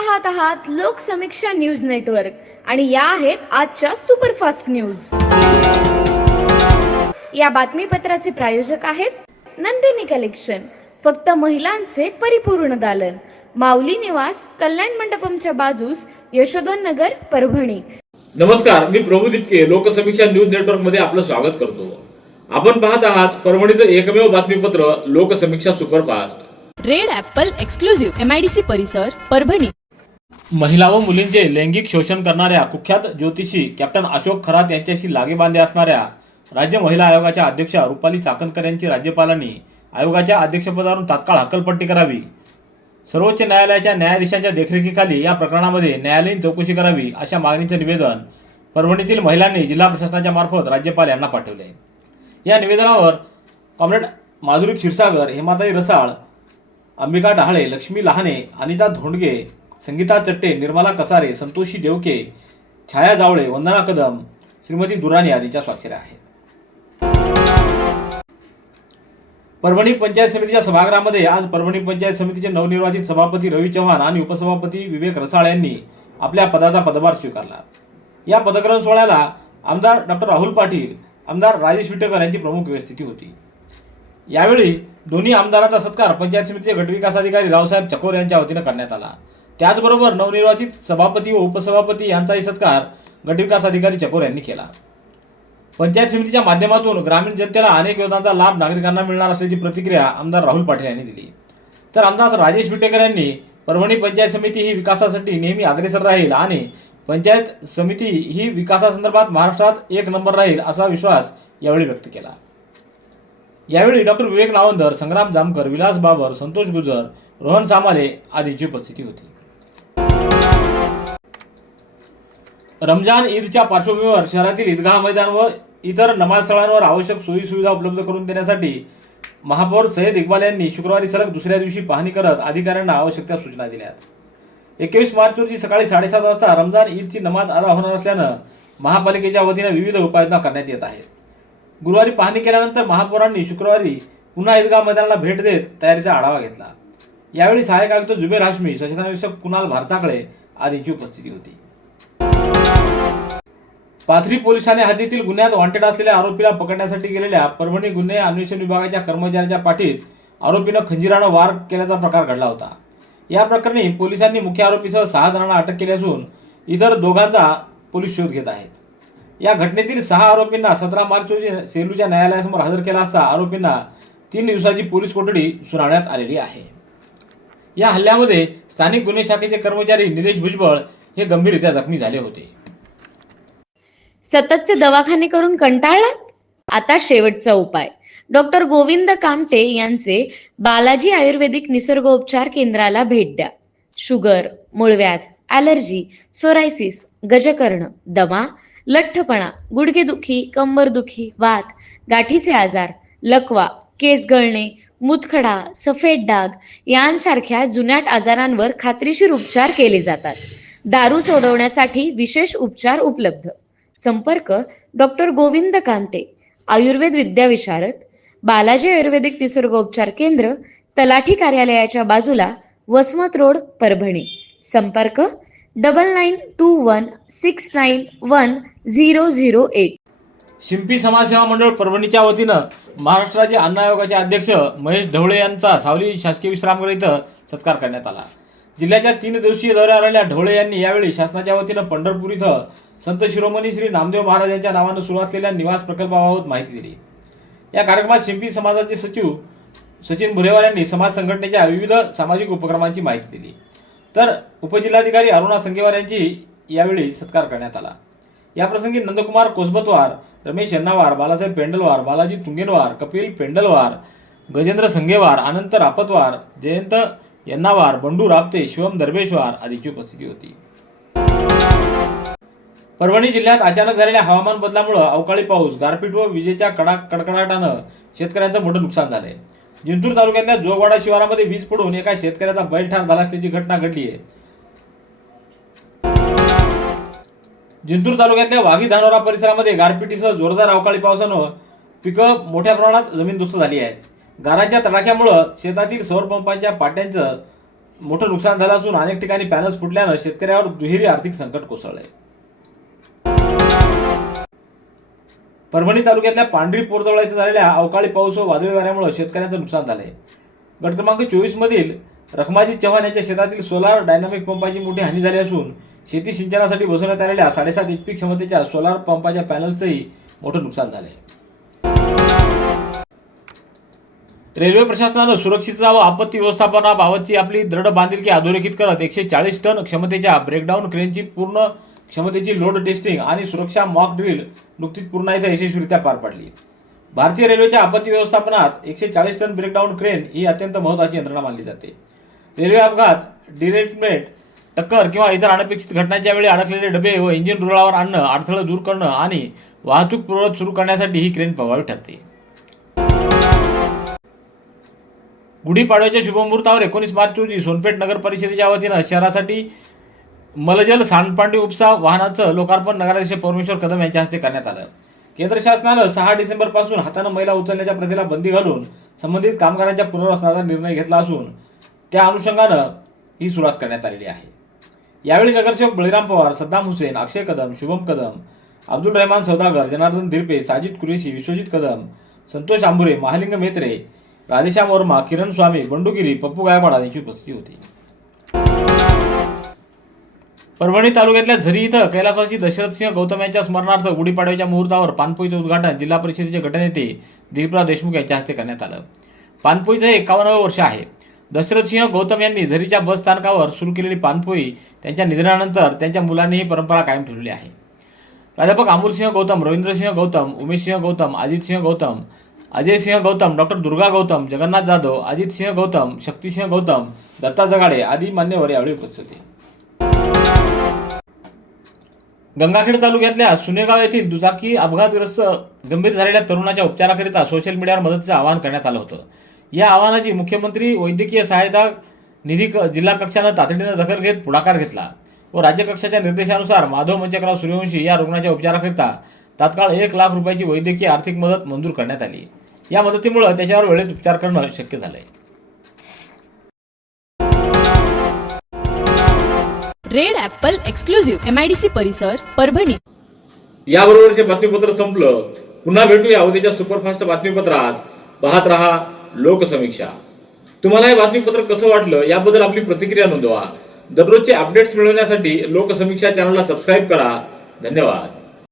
पाहत आहात Loksamiksha news network आणि या आहेत आजच्या सुपरफास्ट न्यूज। या बातमीपत्राचे प्रायोजक आहेत नंदिनी कलेक्शन, फक्त महिलांचे परिपूर्ण दालन, माऊली निवास, कल्याण मंडपमच्या बाजूस, यशोधन नगर, परभणी। नमस्कार, मी प्रभू दिपके लोकसमीक्षा न्यूज नेटवर्क मध्ये आपलं स्वागत करतो। आपण पाहत आहात परभणीचं एकमेव बातमीपत्र Loksamiksha superfast. Red Apple exclusive MIDC परिसर परभणी। महिला व मुलींचे लैंगिक शोषण करणाऱ्या कुख्यात ज्योतिषी कॅप्टन अशोक खरात यांच्याशी लागेबांधे असणाऱ्या राज्य महिला आयोगाच्या अध्यक्षा रुपाली चाकणकर यांची राज्यपालांनी आयोगाच्या अध्यक्षपदावरून तात्काळ हकालपट्टी करावी, सर्वोच्च न्यायालयाच्या न्यायाधीशांच्या देखरेखीखाली या प्रकरणामध्ये न्यायालयीन चौकशी करावी अशा मागणीचे निवेदन परभणीतील महिलांनी जिल्हा प्रशासनाच्या मार्फत राज्यपाल यांना पाठवले। या निवेदनावर कॉम्रेड माधुरी क्षीरसागर, हेमाताई रसाळ, अंबिका डहाळे, लक्ष्मी लहाने, अनिता धोंडगे, संगीता चट्टे, निर्मला कसारे, संतोषी देवके, छाया जावळे, वंदना कदम, श्रीमती दुराणी आदींच्या स्वाक्षऱ्या आहेत। परभणी पंचायत समितीच्या सभागृहामध्ये आज परभणी पंचायत समितीचे नवनिर्वाचित सभापती रवी चव्हाण आणि उपसभापती विवेक रसाळ यांनी आपल्या पदाचा पदभार स्वीकारला। या पदग्रहण सोहळ्याला आमदार डॉक्टर राहुल पाटील, आमदार राजेश विटेकर यांची प्रमुख उपस्थिती होती। यावेळी दोन्ही आमदारांचा सत्कार पंचायत समितीचे गटविकास अधिकारी रावसाहेब चकोर यांच्या वतीने करण्यात आला। त्याचबरोबर नवनिर्वाचित सभापती व उपसभापती यांचाही सत्कार गटविकास अधिकारी चकोर यांनी केला। पंचायत समितीच्या माध्यमातून ग्रामीण जनतेला अनेक योजनांचा लाभ नागरिकांना मिळणार असल्याची प्रतिक्रिया आमदार राहुल पाटील यांनी दिली। तर आमदार राजेश विटेकर यांनी परभणी पंचायत समिती ही विकासासाठी नेहमी अग्रेसर राहील आणि पंचायत समिती ही विकासासंदर्भात महाराष्ट्रात एक नंबर राहील असा विश्वास यावेळी व्यक्त केला। यावेळी डॉक्टर विवेक नावंदर, संग्राम जामकर, विलास बाबर, संतोष गुजर, रोहन सामाले आदींची उपस्थिती होती। रमजान ईदच्या पार्श्वभूमीवर शहरातील ईदगाह मैदान व इतर नमाज स्थळांवर आवश्यक सोयी सुविधा उपलब्ध करून देण्यासाठी महापौर सय्यद इक्बाल यांनी शुक्रवारी सलग दुसऱ्या दिवशी पाहणी करत अधिकाऱ्यांना आवश्यक त्या सूचना दिल्या। 21 मार्च रोजी सकाळी 7:30 वाजता रमजान ईदची नमाज अदा होणार असल्यानं महापालिकेच्या वतीने विविध उपाययोजना करण्यात येत आहेत। गुरुवारी पाहणी केल्यानंतर महापौरांनी शुक्रवारी पुन्हा ईदगाह मैदानाला भेट देत तयारीचा आढावा घेतला। यावेळी सहाय्यक आयुक्त जुबेर हाशमी, स्वच्छता निरीक्षक कुणाल भारसाकळे आदींची उपस्थिती होती। पाथरी पोलीस ठाणे हद्दीतील गुन्ह्यात वॉन्टेड असलेल्या आरोपीला पकडण्यासाठी गेलेल्या परभणी गुन्हे अन्वेषण विभागाच्या कर्मचाऱ्याच्या पाठीत आरोपीनं खंजिरानं वार केल्याचा प्रकार घडला होता। या प्रकरणी पोलिसांनी मुख्य आरोपीसह 6 जणांना अटक केली असून इतर दोघांचा पोलीस शोध घेत आहेत। या घटनेतील 6 आरोपींना 17 मार्च रोजी सेलूच्या न्यायालयासमोर हजर केला असता आरोपींना 3 दिवसाची पोलीस कोठडी सुनावण्यात आलेली आहे। या हल्ल्यामध्ये स्थानिक गुन्हे शाखेचे कर्मचारी निलेश भुजबळ हे गंभीररित्या जखमी झाले होते। सततचे दवाखाने करून कंटाळलात? आता शेवटचा उपाय। डॉक्टर गोविंद कामटे यांचे बालाजी आयुर्वेदिक निसर्गोपचार केंद्राला भेट द्या। शुगर, मूळव्याध, ॲलर्जी, सोरायसिस, गजकर्ण, दमा, लठ्ठपणा, गुडघेदुखी, कंबरदुखी, वात, गाठीचे आजार, लकवा, केस गळणे, मूतखडा, सफेद डाग यांसारख्या जुनाट आजारांवर खात्रीशीर उपचार केले जातात। दारू सोडवण्यासाठी विशेष उपचार उपलब्ध। संपर्क डॉक्टर गोविंद कामटे, आयुर्वेद विद्याविशारद, बालाजी आयुर्वेदिक निसर्गोपचार केंद्र, तलाठी कार्यालयाच्या बाजूला, वसमत रोड, परभणी। संपर्क 9921691008। शिंपी समाजसेवा मंडळ परभणीच्या वतीनं महाराष्ट्र राज्य अन्न आयोगाचे अध्यक्ष महेश ढवळे यांचा सावली शासकीय विश्रामगृह इथं सत्कार करण्यात आला। जिल्ह्याच्या 3 दिवसीय दौऱ्यावर आलेल्या ढवळे यांनी यावेळी शासनाच्या वतीनं पंढरपूर इथं संत शिरोमणी श्री नामदेव महाराज यांच्या नावानं सुरू असलेल्या निवास प्रकल्पाबाबत माहिती दिली। या कार्यक्रमात शिंपी समाजाचे सचिव सचिन भुरेवार यांनी समाज संघटनेच्या विविध सामाजिक उपक्रमांची माहिती दिली। तर उपजिल्हाधिकारी अरुणा संगेवार यांची यावेळी सत्कार करण्यात आला। याप्रसंगी नंदकुमार कोसबतवार, रमेश यन्नावार, बालासाहेब पेंडलवार, बालाजी तुंगेनवार, कपिल पेंडलवार, गजेंद्र संगेवार, अनंत रापतवार, जयंत यन्नावार, बंडू रापते, शिवम दरबेश्वर आदींची उपस्थिती होती। परभणी जिल्ह्यात अचानक झालेल्या हवामान बदलामुळे अवकाळी पाऊस, गारपीट व विजेच्या कडकडाटानं शेतकऱ्यांचं मोठं नुकसान झालंय। जिंतूर तालुक्यातल्या जोगवाडा शिवारामध्ये वीज पडून एका शेतकऱ्याचा बैल ठार झाला असल्याची घटना घडली आहे। जिंतूर तालुक्यातल्या वाघी धानोरा परिसरामध्ये गारपिटीसह जोरदार अवकाळी पावसानं पिकं मोठ्या प्रमाणात जमीनदोस्त झाली आहेत। गारांच्या तडाख्यामुळे शेतातील सौर पंपांच्या पाट्यांचं मोठं नुकसान झालं असून अनेक ठिकाणी पॅनल्स फुटल्यानं शेतकऱ्यावर दुहेरी आर्थिक संकट कोसळलंय. परभणी तालुक्यातल्या पांढरी पोरजवळ इथं झालेल्या अवकाळी पाऊस व वादळी वाऱ्यामुळे शेतकऱ्यांचं नुकसान झालंय. गट क्रमांक 24 मधील रखमाजी चव्हाण यांच्या शेतातील सोलार डायनामिक पंपाची मोठी हानी झाली असून शेती सिंचनासाठी बसवण्यात आलेल्या 7.5 HP क्षमतेच्या सोलार पंपाच्या पॅनल्सही मोठं नुकसान झालंय. रेल्वे प्रशासनानं सुरक्षितता व आपत्ती व्यवस्थापनाबाबतची आपली दृढ बांधिलकी अधोरेखित करत 140 टन क्षमतेच्या ब्रेकडाऊन क्रेनची पूर्ण क्षमतेची लोड टेस्टिंग आणि सुरक्षा मॉक ड्रिल नुकतीच पूर्णा इथं यशस्वीरित्या पार पाडली. भारतीय रेल्वेच्या आपत्ती व्यवस्थापनात 140 टन ब्रेकडाऊन क्रेन ही अत्यंत महत्त्वाची यंत्रणा मानली जाते. रेल्वे अपघात, डिरेलमेंट, टक्कर किंवा इतर अनपेक्षित घटनांच्या वेळी अडकलेले डबे व इंजिन रुळावर आणणं, अडथळे दूर करणं आणि वाहतूक पूर्ववत सुरू करण्यासाठी ही क्रेन प्रभावी ठरते. गुढीपाडव्याच्या शुभमुहूर्तावर 19 मार्च रोजी सोनपेठ नगर परिषदेच्या वतीनं शहरासाठी मलजल सांडपाणी उपसा वाहनाचं लोकार्पण नगराध्यक्ष परमेश्वर कदम यांच्या हस्ते करण्यात आलं. केंद्र शासनानं 6 डिसेंबर पासून हातानं मैला उचलण्याच्या प्रथेला बंदी घालून संबंधित कामगारांच्या पुनर्वसनाचा निर्णय घेतला असून त्या अनुषंगानं ही सुरुवात करण्यात आलेली आहे. यावेळी नगरसेवक बळीराम पवार, सद्दाम हुसेन, अक्षय कदम, शुभम कदम, अब्दुल रहमान सौदागर, जनार्दन धिरपे, साजिद कुरेशी, विश्वजित कदम, संतोष आंबुरे, महालिंग मेत्रे, राधेश्याम वर्मा, किरण स्वामी, बंडूगिरी, पप्पू गायकवाड यांची उपस्थिती होती. परभणी तालुक्यातल्या झरी इथं कैलासवासी दशरथसिंह गौतम यांच्या स्मरणार्थ गुढीपाडव्याच्या मुहूर्तावर पानपोईचं उद्घाटन जिल्हा परिषदेचे गटनेते दिलीपराव देशमुख यांच्या हस्ते करण्यात आलं. पानपोईचं हे 51वे वर्ष आहे. दशरथसिंह गौतम यांनी झरीच्या बस स्थानकावर सुरू केलेली पानपोई त्यांच्या निधनानंतर त्यांच्या मुलांनी ही परंपरा कायम ठेवली आहे. प्राध्यापक अमोलसिंह गौतम, रवींद्रसिंह गौतम, उमेशसिंह गौतम, अजितसिंह गौतम, अजयसिंह गौतम, डॉक्टर दुर्गा गौतम, जगन्नाथ जाधव, अजितसिंह गौतम, शक्तिसिंह गौतम, दत्ता जगाडे आदी मान्यवर यावेळी उपस्थित होते. गंगाखेड तालुक्यातल्या सुनेगाव येथील दुचाकी अपघातग्रस्त गंभीर झालेल्या तरुणाच्या उपचाराकरिता सोशल मीडियावर मदतीचं आवाहन करण्यात आलं होतं. या आवाहनाची मुख्यमंत्री वैद्यकीय सहायता निधी जिल्हा कक्षानं तातडीनं दखल घेत पुढाकार घेतला व राज्य कक्षाच्या निर्देशानुसार माधव मंचकराव सूर्यवंशी या रुग्णाच्या उपचाराकरिता तात्काळ 1 लाख रुपयाची वैद्यकीय आर्थिक मदत मंजूर करण्यात आली. या मदतीमुळे त्याच्यावर वेळेत उपचार करणं शक्य झालंय. रेड ॲपल एक्सक्लुझिव्ह MIDC परिसर परभणी. याबरोबरचे बातमीपत्र संपलं. पुन्हा भेटूया उद्याच्या सुपरफास्ट बातमीपत्रात. पाहत रहा लोकसमीक्षा. तुम्हाला हे बातमीपत्र कसं वाटलं याबद्दल आपली प्रतिक्रिया नोंदवा. दररोजचे अपडेट्स मिळवण्यासाठी लोकसमीक्षा चॅनलला सबस्क्राईब करा. धन्यवाद.